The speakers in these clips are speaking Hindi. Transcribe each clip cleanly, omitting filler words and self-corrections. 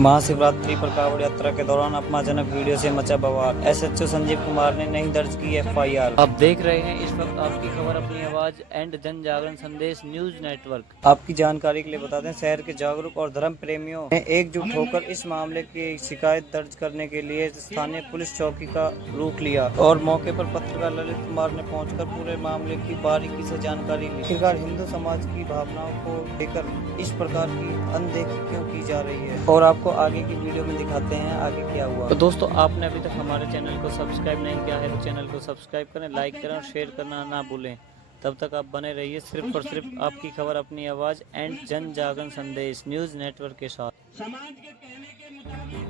महाशिवरात्रि पर कांवड़ यात्रा के दौरान अपमानजनक वीडियो से मचा बवाल। एसएचओ संजीव कुमार ने नहीं दर्ज की एफआईआर। आप देख रहे हैं इस वक्त आपकी खबर अपनी आवाज एंड जन जागरण संदेश न्यूज नेटवर्क। आपकी जानकारी के लिए बता दें, शहर के जागरूक और धर्म प्रेमियों ने एकजुट होकर इस मामले की शिकायत दर्ज करने के लिए स्थानीय पुलिस चौकी का रुख लिया और मौके पर पत्रकार ललित कुमार ने पहुंचकर पूरे मामले की बारीकी से जानकारी ली। आखिरकार हिंदू समाज की भावनाओं को लेकर इस प्रकार की अनदेखी क्यों की जा रही है, और आपको आगे की वीडियो में दिखाते हैं आगे क्या हुआ। तो दोस्तों, आपने अभी तक हमारे चैनल को सब्सक्राइब नहीं किया है तो चैनल को सब्सक्राइब करें, लाइक करें और शेयर करना ना भूलें। तब तक आप बने रहिए सिर्फ और सिर्फ आपकी खबर अपनी आवाज एंड जन जागरण संदेश न्यूज नेटवर्क के साथ। समाज के कहने के मुताबिक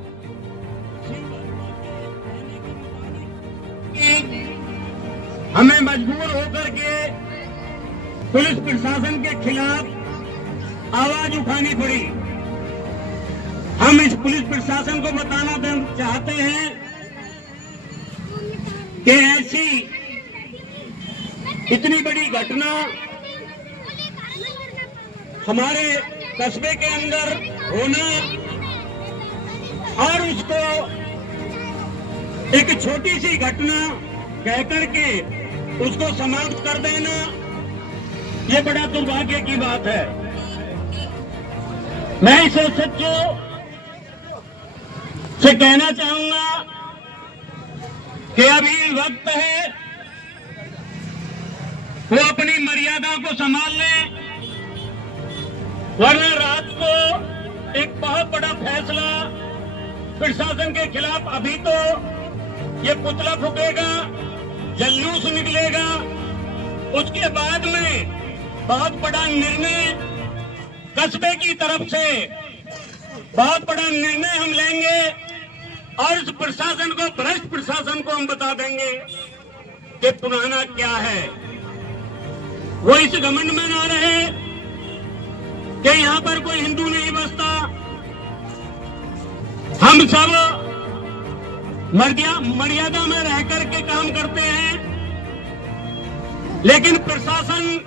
हमें मजबूर होकर के पुलिस प्रशासन के खिलाफ आवाज उठानी पड़ी। हम इस पुलिस प्रशासन को बताना चाहते हैं कि ऐसी इतनी बड़ी घटना हमारे कस्बे के अंदर होना और उसको एक छोटी सी घटना कहकर के उसको समाप्त कर देना, ये बड़ा दुर्भाग्य की बात है। मैं इसे सच्चो से कहना चाहूंगा कि अभी वक्त है वो अपनी मर्यादा को संभाल लें, वरना रात को एक बहुत बड़ा फैसला प्रशासन के खिलाफ। अभी तो ये पुतला फूकेगा, जल्लूस निकलेगा, उसके बाद में बहुत बड़ा निर्णय कस्बे की तरफ से बहुत बड़ा निर्णय हम लेंगे और इस प्रशासन को, भ्रष्ट प्रशासन को हम बता देंगे कि पुराना क्या है। वो इस घमंड में ना रहे कि यहां पर कोई हिंदू नहीं बसता। हम सब मर्यादा में रह करके काम करते हैं, लेकिन प्रशासन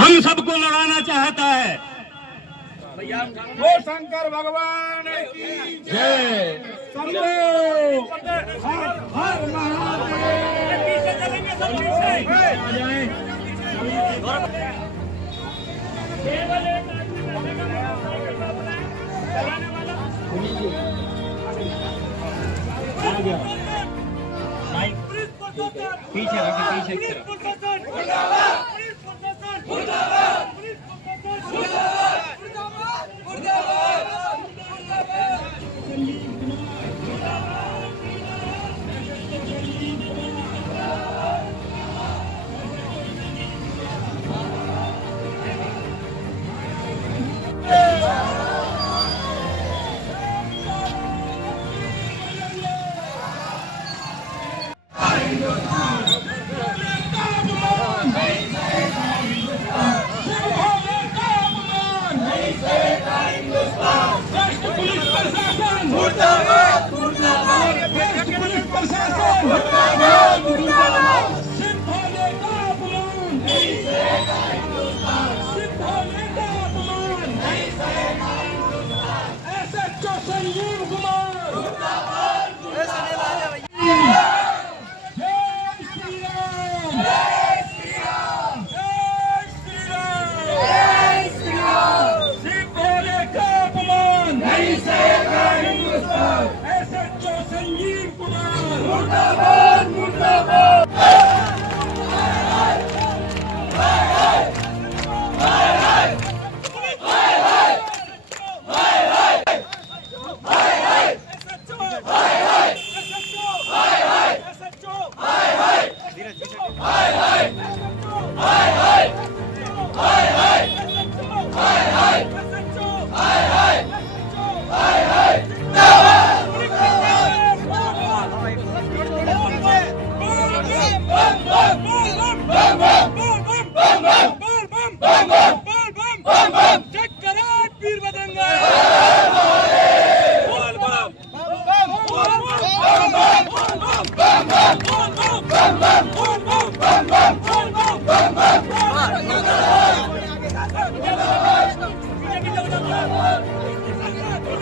हम सबको लड़ाना चाहता है। वो शंकर भगवान की जय। शंभो हर हर महादेव। पीछे चलेंगे सब, पीछे आ जाए। चलाने वाला आ गया। पीछे रखिए, पीछे संजीव कुमार। संजीव कुमार मुर्दाबाद मुर्दाबाद। हाय हाय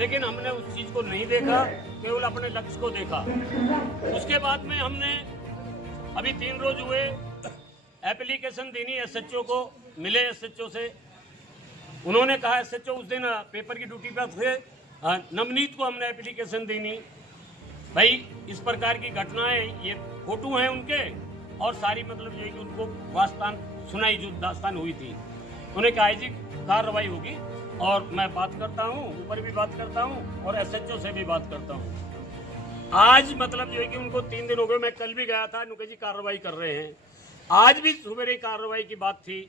लेकिन हमने उस चीज़ को नहीं देखा, केवल अपने लक्ष्य को देखा। उसके बाद में हमने अभी 3 रोज हुए एप्लीकेशन देनी एसएचओ को, मिले एसएचओ से। उन्होंने कहा, एसएचओ उस दिन पेपर की ड्यूटी पर थे, नवनीत को हमने एप्लीकेशन देनी, भाई इस प्रकार की घटनाएं, ये फोटो हैं उनके और सारी मतलब जो है कि उनको वास्तान सुनाई जो दास्तान हुई थी। उन्हें कहा जी कार्रवाई होगी और मैं बात करता हूँ, ऊपर भी बात करता हूँ और एसएचओ से भी बात करता हूँ। आज मतलब जो है कि उनको 3 दिन हो गए, मैं कल भी गया था, उन्होंने जी कार्रवाई कर रहे हैं। आज भी सुबह कार्रवाई की बात थी,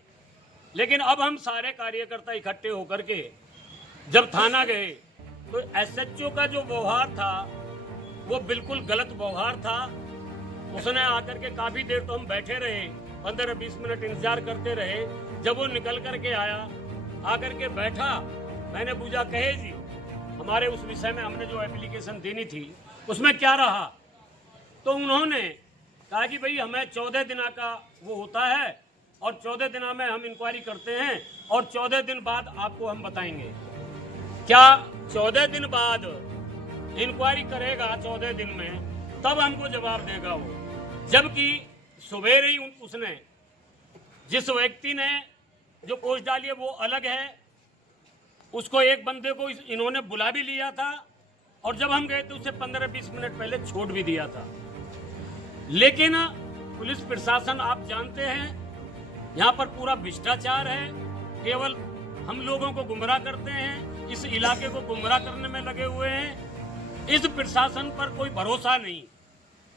लेकिन अब हम सारे कार्यकर्ता इकट्ठे होकर के जब थाना गए तो एसएचओ का जो व्यवहार था वो बिल्कुल गलत व्यवहार था। उसने आकर के काफी देर तो हम बैठे रहे, 15-20 मिनट इंतजार करते रहे। जब वो निकल करके आया, आकर के बैठा, मैंने पूछा, कहे जी हमारे उस विषय में हमने जो एप्लीकेशन देनी थी उसमें क्या रहा? तो उन्होंने कहा कि भाई हमें 14 दिन का वो होता है और 14 दिन में हम इंक्वायरी करते हैं और 14 दिन बाद आपको हम बताएंगे। क्या 14 दिन बाद इंक्वायरी करेगा 14 दिन में, तब हमको जवाब देगा वो? जबकि सवेरे ही उसने, जिस व्यक्ति ने जो पोस्ट डाली है वो अलग है, उसको एक बंदे को इन्होंने बुला भी लिया था और जब हम गए तो उसे 15-20 मिनट पहले छोड़ भी दिया था। लेकिन पुलिस प्रशासन, आप जानते हैं, यहाँ पर पूरा भ्रष्टाचार है, केवल हम लोगों को गुमराह करते हैं, इस इलाके को गुमराह करने में लगे हुए हैं। इस प्रशासन पर कोई भरोसा नहीं।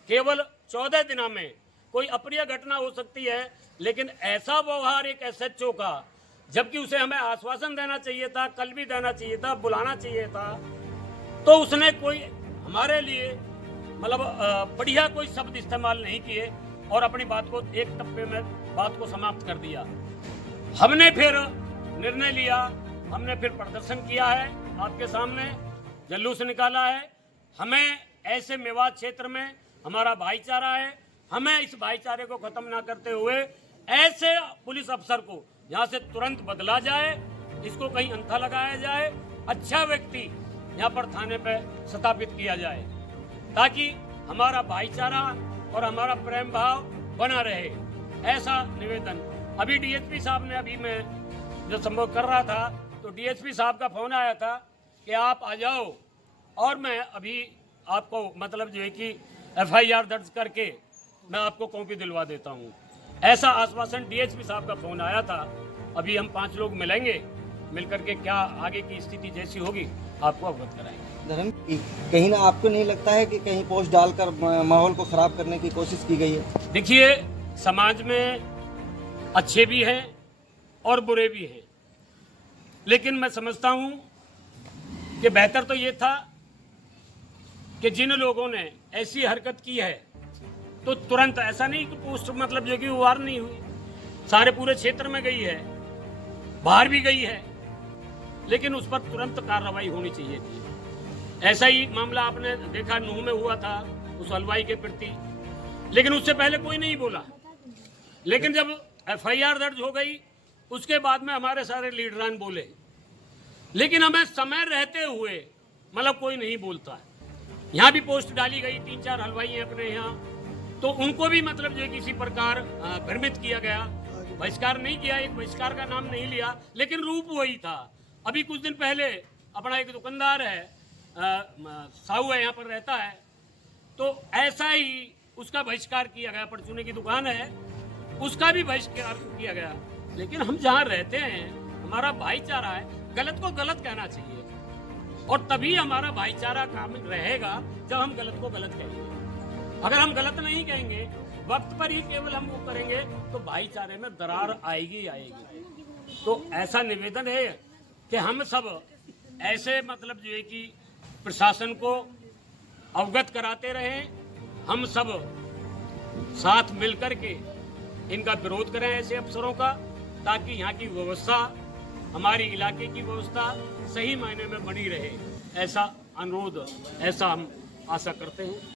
केवल 14 दिनों में कोई अप्रिय घटना हो सकती है, लेकिन ऐसा व्यवहार एक एसएचओ का, जबकि उसे हमें आश्वासन देना चाहिए था, कल भी देना चाहिए था, बुलाना चाहिए था, तो उसने कोई हमारे लिए मतलब बढ़िया कोई शब्द इस्तेमाल नहीं किए और अपनी बात को एक टप्पे में बात को समाप्त कर दिया। हमने फिर निर्णय लिया, हमने फिर प्रदर्शन किया है, आपके सामने जुलूस निकाला है। हमें ऐसे मेवात क्षेत्र में हमारा भाईचारा है, हमें इस भाईचारे को खत्म ना करते हुए ऐसे पुलिस अफसर को यहाँ से तुरंत बदला जाए, इसको कहीं अंथा लगाया जाए, अच्छा व्यक्ति यहाँ पर थाने पे स्थापित किया जाए, ताकि हमारा भाईचारा और हमारा प्रेम भाव बना रहे। ऐसा निवेदन अभी डीएसपी साहब ने, अभी मैं जो संभव कर रहा था तो डीएसपी साहब का फोन आया था कि आप आ जाओ और मैं अभी आपको मतलब जो है कि एफआईआर दर्ज करके मैं आपको कॉपी दिलवा देता हूँ। ऐसा आश्वासन डीएसपी साहब का फोन आया था। अभी हम 5 लोग मिलेंगे, मिलकर के क्या आगे की स्थिति जैसी होगी आपको अवगत कराएंगे। धर्म, कहीं ना आपको नहीं लगता है कि कहीं पोस्ट डालकर माहौल को खराब करने की कोशिश की गई है? देखिए, समाज में अच्छे भी हैं और बुरे भी हैं, लेकिन मैं समझता हूँ कि बेहतर तो ये था कि जिन लोगों ने ऐसी हरकत की है तो तुरंत, ऐसा नहीं कि पोस्ट मतलब जो कि वार नहीं हुई, सारे पूरे क्षेत्र में गई है, बाहर भी गई है, लेकिन उस पर तुरंत कार्रवाई होनी चाहिए थी। ऐसा ही मामला आपने देखा नूह में हुआ था उस हलवाई के प्रति, लेकिन उससे पहले कोई नहीं बोला। लेकिन जब एफआईआर दर्ज हो गई उसके बाद में हमारे सारे लीडरान बोले, लेकिन हमें समय रहते हुए मतलब कोई नहीं बोलता। यहाँ भी पोस्ट डाली गई, 3-4 हलवाई हैं अपने यहाँ, तो उनको भी मतलब जो है किसी प्रकार भ्रमित किया गया, बहिष्कार नहीं किया, एक बहिष्कार का नाम नहीं लिया, लेकिन रूप वही था। अभी कुछ दिन पहले अपना एक दुकानदार है, साहू है, यहाँ पर रहता है, तो ऐसा ही उसका बहिष्कार किया गया, परचूने की दुकान है, उसका भी बहिष्कार किया गया। लेकिन हम जहाँ रहते हैं, हमारा भाईचारा है, गलत को गलत कहना चाहिए और तभी हमारा भाईचारा काम रहेगा जब हम गलत को गलत कहेंगे। अगर हम गलत नहीं कहेंगे, वक्त पर ही केवल हम वो करेंगे, तो भाईचारे में दरार आएगी ही आएगी। तो ऐसा निवेदन है कि हम सब ऐसे मतलब जो है कि प्रशासन को अवगत कराते रहें, हम सब साथ मिलकर के इनका विरोध करें ऐसे अफसरों का, ताकि यहाँ की व्यवस्था, हमारी इलाके की व्यवस्था सही मायने में बनी रहे। ऐसा अनुरोध, ऐसा हम आशा करते हैं।